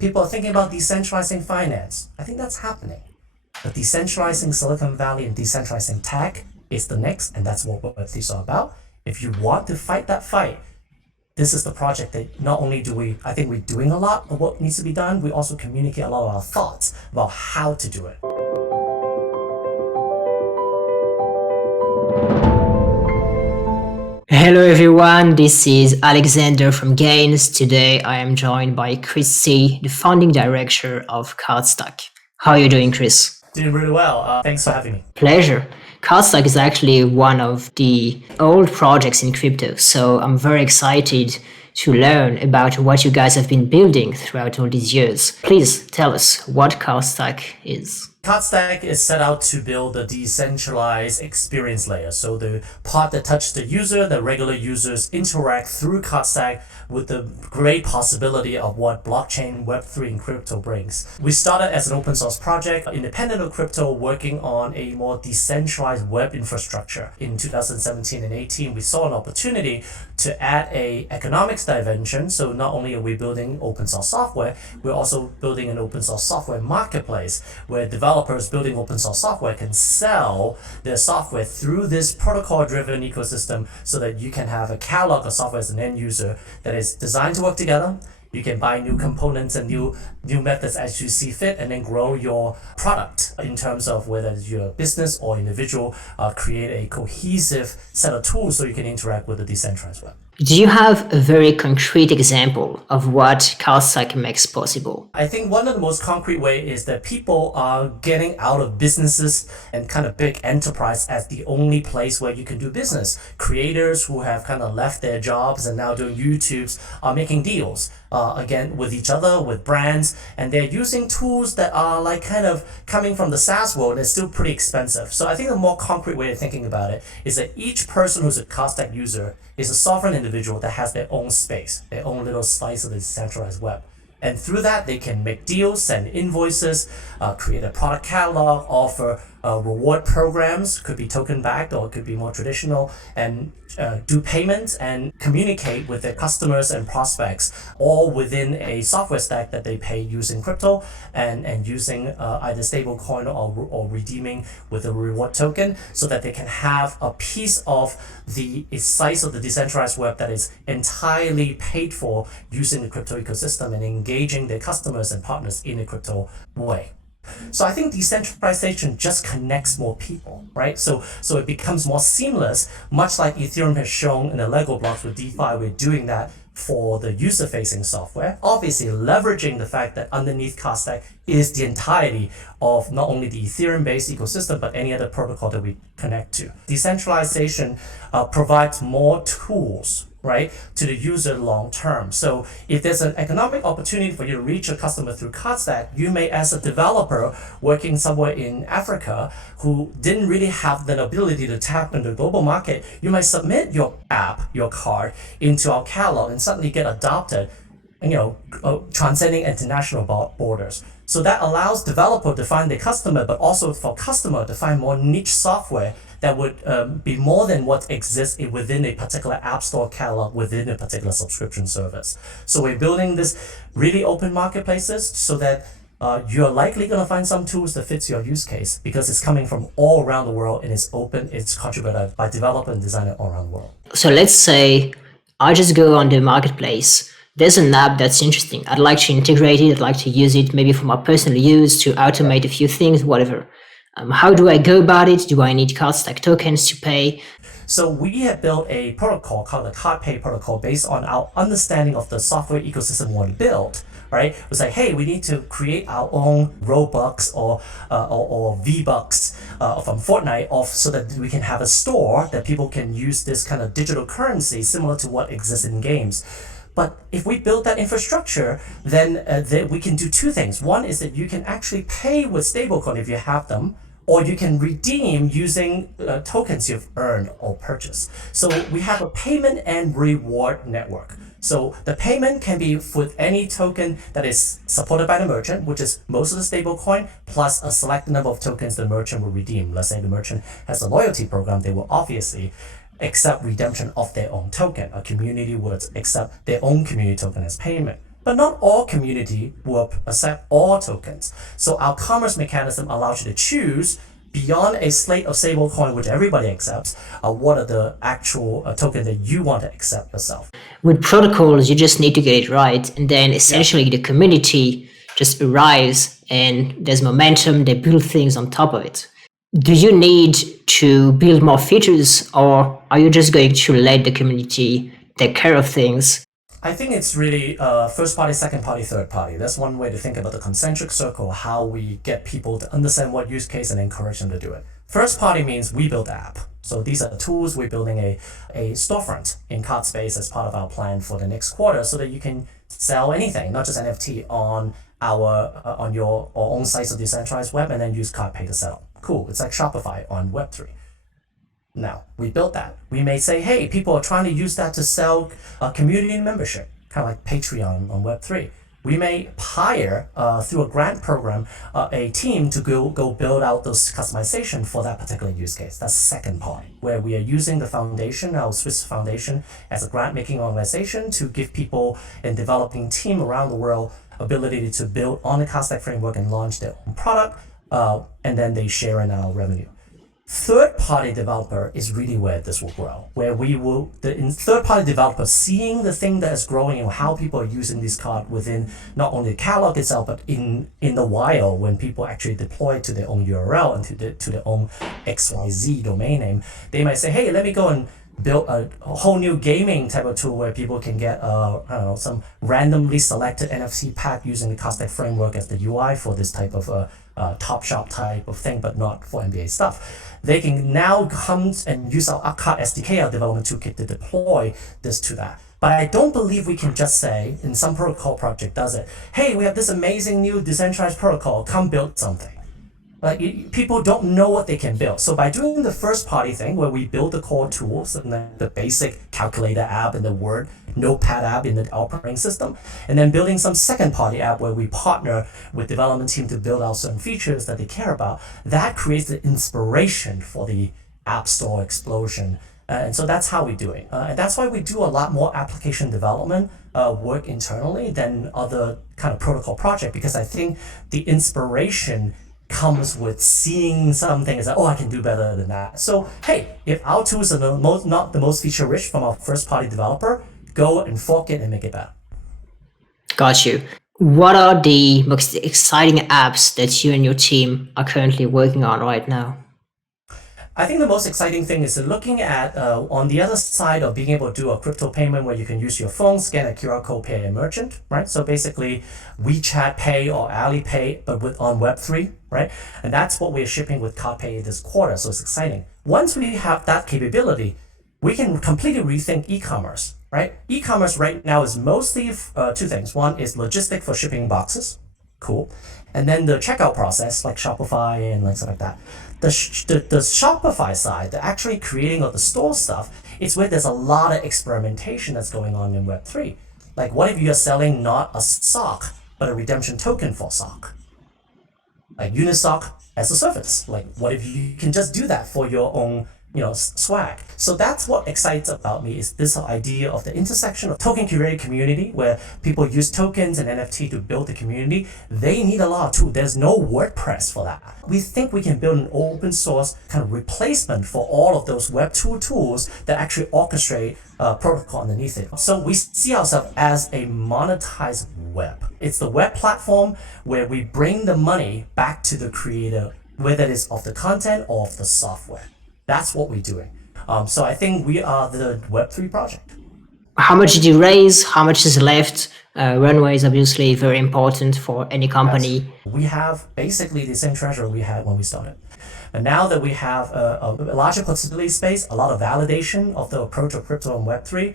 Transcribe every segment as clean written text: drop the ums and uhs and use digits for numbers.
People are thinking about decentralizing finance. I think that's happening. But decentralizing Silicon Valley and decentralizing tech is the next, and that's what Web3 is all about. If you want to fight that fight, this is the project that not only I think we're doing a lot of what needs to be done, we also communicate a lot of our thoughts about how to do it. Hello everyone, this is Alexandre from Gains. Today I am joined by Chris Tse, the founding director of Cardstack. How are you doing, Chris? Doing really well. Thanks for having me. Pleasure. Cardstack is actually one of the old projects in crypto, so I'm very excited to learn about what you guys have been building throughout all these years. Please tell us what Cardstack is. Cardstack is set out to build a decentralized experience layer. So the part that touches the user, the regular users interact through Cardstack with the great possibility of what blockchain, Web3, and crypto brings. We started as an open source project, independent of crypto, working on a more decentralized web infrastructure. In 2017 and 18, we saw an opportunity to add a economics dimension. So not only are we building open source software, we're also building an open source software marketplace where developers building open source software can sell their software through this protocol-driven ecosystem so that you can have a catalog of software as an end user that is designed to work together. You can buy new components and new methods as you see fit, and then grow your product in terms of whether you're a business or individual, create a cohesive set of tools so you can interact with the decentralized web. Do you have a very concrete example of what Cardstack makes possible? I think one of the most concrete way is that people are getting out of businesses and kind of big enterprise as the only place where you can do business. Creators who have kind of left their jobs and now doing YouTubes are making deals again with each other, with brands, and they're using tools that are like kind of coming from the SaaS world and it's still pretty expensive. So I think a more concrete way of thinking about it is that each person who's a Cardstack user is a sovereign individual that has their own space, their own little slice of the decentralized web. And through that, they can make deals, send invoices, create a product catalog, offer reward programs, could be token backed or it could be more traditional, and do payments and communicate with their customers and prospects, all within a software stack that they pay using crypto and using either stablecoin or redeeming with a reward token, so that they can have a piece of the slice of the decentralized web that is entirely paid for using the crypto ecosystem and engaging their customers and partners in a crypto way. So I think decentralization just connects more people, right? So it becomes more seamless, much like Ethereum has shown in the Lego blocks with DeFi. We're doing that for the user-facing software, obviously leveraging the fact that underneath Cardstack is the entirety of not only the Ethereum-based ecosystem, but any other protocol that we connect to. Decentralization provides more tools, right, to the user long term. So if there's an economic opportunity for you to reach a customer through Cardstack, you may, as a developer working somewhere in Africa who didn't really have the ability to tap into the global market, you might submit your app, your card, into our catalog and suddenly get adopted, transcending international borders. So that allows developer to find their customer, but also for customer to find more niche software that would be more than what exists within a particular app store catalog within a particular subscription service. So we're building this really open marketplaces so that you're likely going to find some tools that fits your use case because it's coming from all around the world and it's open, it's contributed by developer and designer all around the world. So let's say I just go on the marketplace. There's an app that's interesting. I'd like to integrate it. I'd like to use it maybe for my personal use, to automate a few things, whatever. How do I go about it? Do I need Cardstack tokens to pay? So we have built a protocol called the Card Pay protocol based on our understanding of the software ecosystem we want to build. Right? It was like, hey, we need to create our own Robux or V-Bucks from Fortnite so that we can have a store that people can use this kind of digital currency similar to what exists in games. But if we build that infrastructure, then we can do two things. One is that you can actually pay with stablecoin if you have them, or you can redeem using tokens you've earned or purchased. So we have a payment and reward network. So the payment can be with any token that is supported by the merchant, which is most of the stablecoin, plus a selected number of tokens the merchant will redeem. Let's say the merchant has a loyalty program, they will obviously accept redemption of their own token. A community would accept their own community token as payment. But not all community will accept all tokens. So our commerce mechanism allows you to choose beyond a slate of stablecoin which everybody accepts, what are the actual token that you want to accept yourself. With protocols, you just need to get it right, and then essentially Yeah. the community just arrives and there's momentum, they build things on top of it. Do you need to build more features, or are you just going to let the community take care of things? I think it's really first party, second party, third party. That's one way to think about the concentric circle, how we get people to understand what use case and encourage them to do it. First party means we build the app. So these are tools. We're building a storefront in Cardspace as part of our plan for the next quarter so that you can sell anything, not just NFT, on on your own sites of decentralized web and then use card pay to settle. Cool. It's like Shopify on Web3. Now, we built that. We may say, hey, people are trying to use that to sell a community membership, kind of like Patreon on Web3. We may hire, through a grant program, a team to go build out those customization for that particular use case. That's the second part, where we are using the foundation, our Swiss Foundation, as a grant-making organization to give people and developing team around the world ability to build on the Cardstack framework and launch their own product, and then they share in our revenue. Third-party developer is really where this will grow, where we will, in third-party developer, seeing the thing that is growing and how people are using this card within not only the catalog itself, but in the wild when people actually deploy it to their own URL and to their own XYZ domain name, they might say, hey, let me go and build a whole new gaming type of tool where people can get I don't know, some randomly selected NFC pack using the Cardstack framework as the UI for this type of Top Shop type of thing, but not for NBA stuff. They can now come and use our card SDK, our development toolkit, to deploy this to that. But I don't believe we can just say, in some protocol project does it, hey, we have this amazing new decentralized protocol, come build something. Like, people don't know what they can build. So by doing the first party thing where we build the core tools and then the basic calculator app and the Word notepad app in the operating system, and then building some second party app where we partner with development team to build out certain features that they care about, that creates the inspiration for the app store explosion. And so that's how we do it. And that's why we do a lot more application development work internally than other kind of protocol project, because I think the inspiration comes with seeing something as like, oh, I can do better than that. So hey, if our tools are not the most feature rich from our first party developer, go and fork it and make it better. Got you. What are the most exciting apps that you and your team are currently working on right now? I think the most exciting thing is looking at on the other side of being able to do a crypto payment where you can use your phone, scan a QR code, pay a merchant, right? So basically WeChat Pay or Alipay, but on Web3, right? And that's what we're shipping with CardPay this quarter, so it's exciting. Once we have that capability, we can completely rethink e-commerce, right? E-commerce right now is mostly two things. One is logistic for shipping boxes, cool. And then the checkout process, like Shopify and like stuff like that. The Shopify side, the actually creating of the store stuff, is where there's a lot of experimentation that's going on in Web3. Like, what if you're selling not a sock, but a redemption token for sock? Like Unisock as a service. Like, what if you can just do that for your own, swag? So that's what excites about me, is this idea of the intersection of token curated community where people use tokens and NFT to build the community. They need a lot of tools. There's no WordPress for that. We think we can build an open source kind of replacement for all of those Web2 tools that actually orchestrate protocol underneath it. So we see ourselves as a monetized web. It's the web platform where we bring the money back to the creator, whether it is of the content or of the software. That's what we're doing. So I think we are the Web3 project. How much did you raise? How much is left? Runway is obviously very important for any company. Yes. We have basically the same treasure we had when we started. And now that we have a larger possibility space, a lot of validation of the approach of crypto and Web3,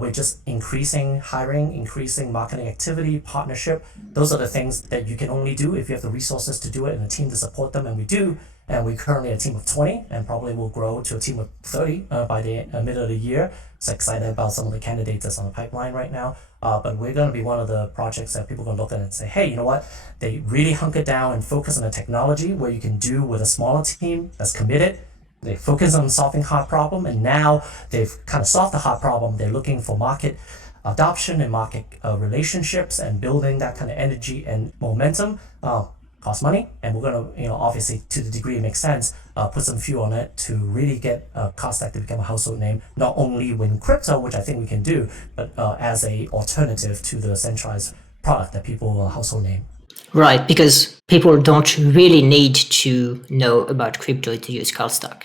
we're just increasing hiring, increasing marketing activity, partnership. Those are the things that you can only do if you have the resources to do it and a team to support them, and we do. And we're currently a team of 20 and probably will grow to a team of 30 by the middle of the year. So excited about some of the candidates that's on the pipeline right now. But we're going to be one of the projects that people are going to look at and say, hey, you know what? They really hunker down and focus on the technology where you can do with a smaller team that's committed. They focus on solving hard problem, and now they've kind of solved the hard problem. They're looking for market adoption and market relationships and building that kind of energy and momentum costs money, and we're gonna, obviously to the degree it makes sense, put some fuel on it to really get Cardstack to become a household name, not only within crypto, which I think we can do, but as a alternative to the centralized product that people household name. Right, because people don't really need to know about crypto to use Cardstack.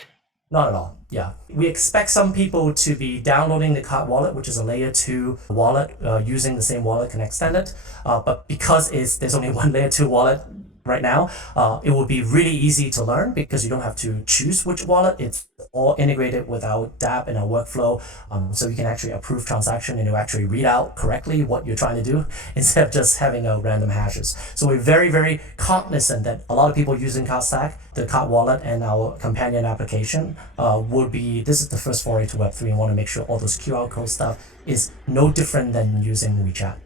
Not at all. Yeah. We expect some people to be downloading the Card wallet, which is a layer 2 wallet, using the same wallet can extend it. But because there's only one layer 2 wallet right now, it will be really easy to learn because you don't have to choose which wallet. It's all integrated with our dApp and our workflow. So you can actually approve transaction and it'll actually read out correctly what you're trying to do instead of just having random hashes. So we're very, very cognizant that a lot of people using Cardstack, the Card wallet and our companion application this is the first foray to Web3 and want to make sure all those QR code stuff is no different than using WeChat.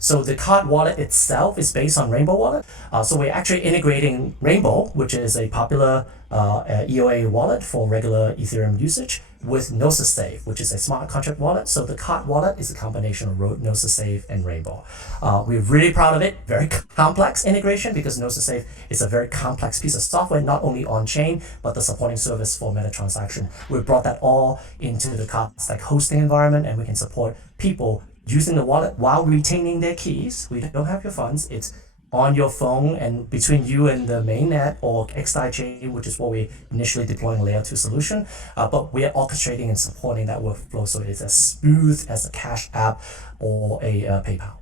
So the Card wallet itself is based on Rainbow wallet. So we're actually integrating Rainbow, which is a popular EOA wallet for regular Ethereum usage, with Gnosis Save, which is a smart contract wallet. So the Card wallet is a combination of Gnosis Save and Rainbow. We're really proud of it. Very complex integration because Gnosis Save is a very complex piece of software, not only on-chain, but the supporting service for meta transaction. We brought that all into the Cardstack hosting environment, and we can support people using the wallet while retaining their keys. We don't have your funds. It's on your phone and between you and the mainnet or XDAI chain, which is what we initially deploying a layer 2 solution. But we are orchestrating and supporting that workflow so it's as smooth as a Cash App or a PayPal.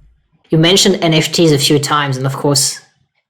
You mentioned NFTs a few times, and of course,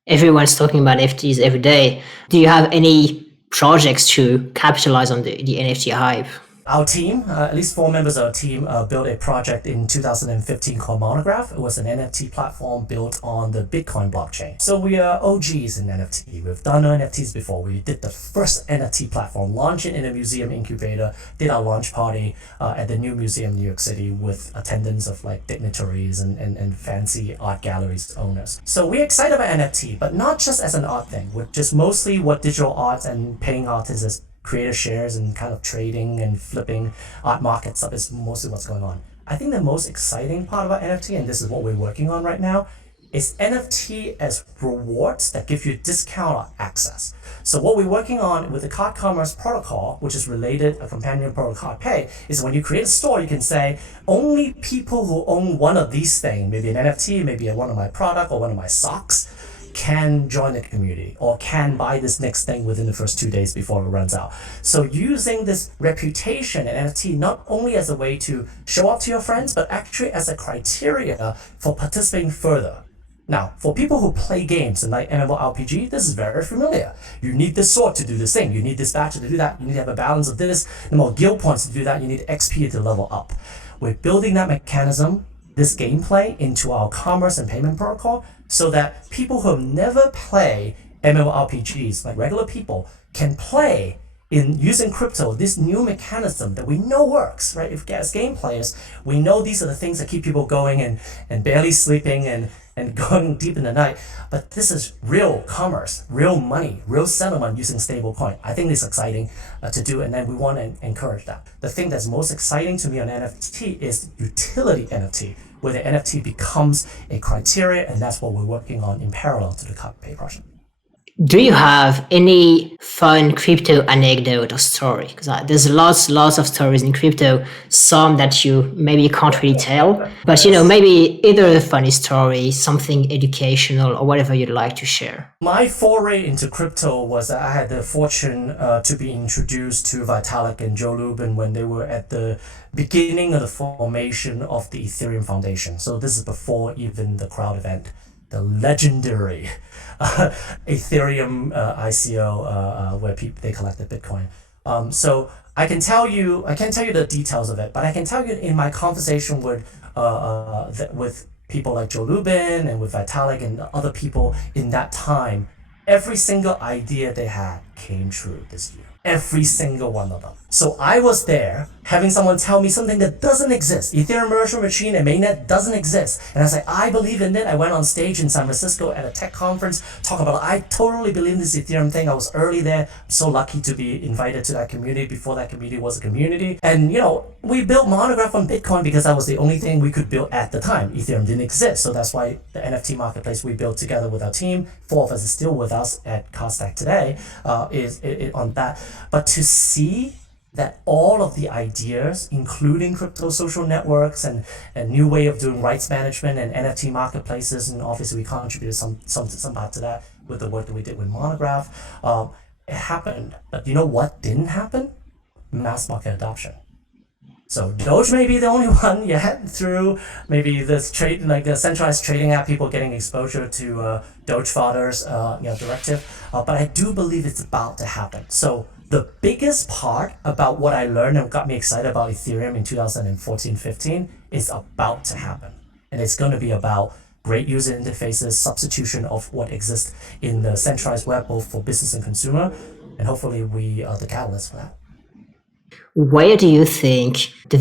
everyone's talking about NFTs every day. Do you have any projects to capitalize on the NFT hype? Our team, at least 4 members of our team, built a project in 2015 called Monograph. It was an NFT platform built on the Bitcoin blockchain. So we are OGs in NFT. We've done NFTs before. We did the first NFT platform, launched it in a museum incubator, did our launch party at the new museum in New York City with attendance of like dignitaries and fancy art galleries owners. So we're excited about NFT, but not just as an art thing, which is mostly what digital arts and paying artists is creator shares and kind of trading and flipping art markets up is mostly what's going on. I think the most exciting part about NFT, and this is what we're working on right now, is NFT as rewards that give you discount or access. So what we're working on with the Card Commerce protocol, which is related, a companion protocol Pay, is when you create a store, you can say only people who own one of these things, maybe an NFT, maybe one of my product or one of my socks, can join the community or can buy this next thing within the first 2 days before it runs out. So using this reputation and NFT not only as a way to show up to your friends, but actually as a criteria for participating further. Now, for people who play games and like MMORPG, this is very familiar. You need this sword to do this thing. You need this badge to do that. You need to have a balance of this. The more guild points to do that, you need XP to level up. We're building that mechanism, this gameplay, into our commerce and payment protocol so that people who have never played MMORPGs, like regular people, can play in using crypto, this new mechanism that we know works, right? If as game players, we know these are the things that keep people going and barely sleeping and going deep in the night. But this is real commerce, real money, real settlement using stablecoin. I think it's exciting to do, and then we want to encourage that. The thing that's most exciting to me on NFT is utility NFT, where the NFT becomes a criteria, and that's what we're working on in parallel to the Card Pay project. Do you have any fun crypto anecdote or story? Because there's lots of stories in crypto, some that you maybe can't really tell, but maybe either a funny story, something educational, or whatever you'd like to share. My foray into crypto was that I had the fortune to be introduced to Vitalik and Joe Lubin when they were at the beginning of the formation of the Ethereum Foundation. So this is before even the crowd event, the legendary Ethereum ICO where they collected Bitcoin. So I can't tell you the details of it, but I can tell you in my conversation with people like Joe Lubin and with Vitalik and other people in that time, every single idea they had came true this year. Every single one of them. So I was there having someone tell me something that doesn't exist. Ethereum virtual machine and mainnet doesn't exist. And I was like, I believe in it. I went on stage in San Francisco at a tech conference, talk about it. I totally believe in this Ethereum thing. I was early there. I'm so lucky to be invited to that community before that community was a community. And we built Monograph on Bitcoin because that was the only thing we could build at the time. Ethereum didn't exist. So that's why the NFT marketplace we built together with our team, 4 of us is still with us at Cardstack today, is on that. But to see that all of the ideas, including crypto social networks and a new way of doing rights management and NFT marketplaces, and obviously we contributed some part to that with the work that we did with Monograph, it happened. But you know what didn't happen? Mass market adoption. So Doge may be the only one yet through maybe this trade, like the centralized trading app, people getting exposure to Doge Father's directive. But I do believe it's about to happen. So the biggest part about what I learned and got me excited about Ethereum in 2014-15 is about to happen. And it's going to be about great user interfaces, substitution of what exists in the centralized web, both for business and consumer. And hopefully we are the catalyst for that. Where do you think the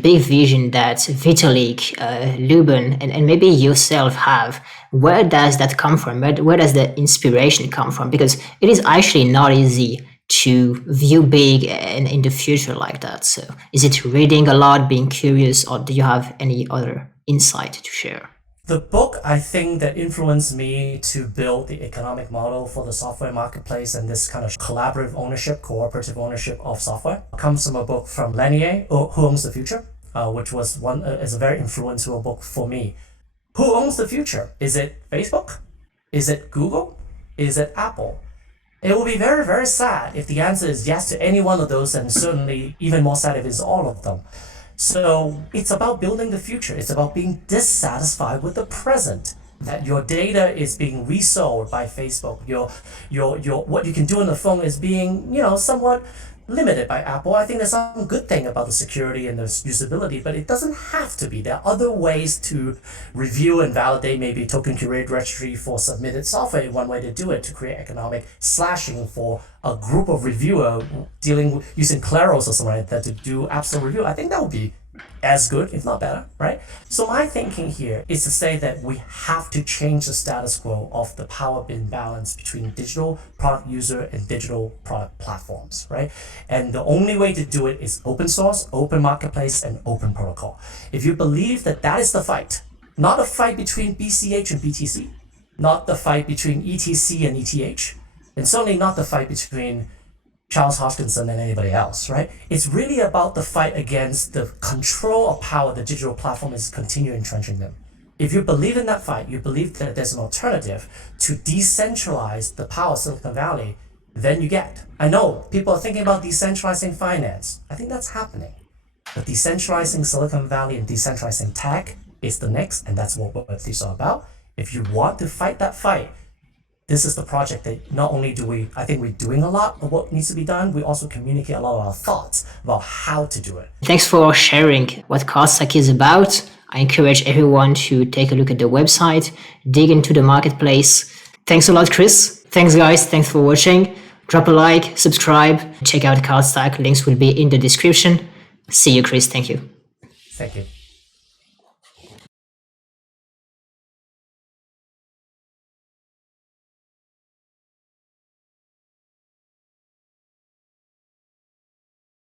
big vision that Vitalik, Lubin, and maybe yourself have, where does that come from? Where does the inspiration come from? Because it is actually not easy to view big and in the future like that. So is it reading a lot, being curious, or do you have any other insight to share? The book, I think, that influenced me to build the economic model for the software marketplace and this kind of collaborative ownership, cooperative ownership of software, comes from a book from Lanier, Who Owns the Future, which was is a very influential book for me. Who owns the future? Is it Facebook? Is it Google? Is it Apple? It will be very, very sad if the answer is yes to any one of those, and certainly even more sad if it's all of them. So it's about building the future. It's about being dissatisfied with the present. That your data is being resold by Facebook. Your what you can do on the phone is being, somewhat limited by Apple. I think there's some good thing about the security and the usability, but it doesn't have to be. There are other ways to review and validate maybe token curated registry for submitted software. One way to do it, to create economic slashing for a group of reviewer using Claros or something like that to do absolute review. I think that would be as good, if not better, right? So my thinking here is to say that we have to change the status quo of the power imbalance between digital product user and digital product platforms, right? And the only way to do it is open source, open marketplace, and open protocol. If you believe that that is the fight, not a fight between BCH and BTC, not the fight between ETC and ETH, and certainly not the fight between Charles Hoskinson and anybody else, right? It's really about the fight against the control of power the digital platform is continuing entrenching them. If you believe in that fight, you believe that there's an alternative to decentralize the power of Silicon Valley, then you get. I know people are thinking about decentralizing finance. I think that's happening. But decentralizing Silicon Valley and decentralizing tech is the next, and that's what Web3 is all about. If you want to fight that fight, this is the project that not only I think we're doing a lot of what needs to be done, we also communicate a lot of our thoughts about how to do it. Thanks for sharing what Cardstack is about. I encourage everyone to take a look at the website, dig into the marketplace. Thanks a lot, Chris. Thanks, guys. Thanks for watching. Drop a like, subscribe, check out Cardstack. Links will be in the description. See you, Chris. Thank you. Thank you.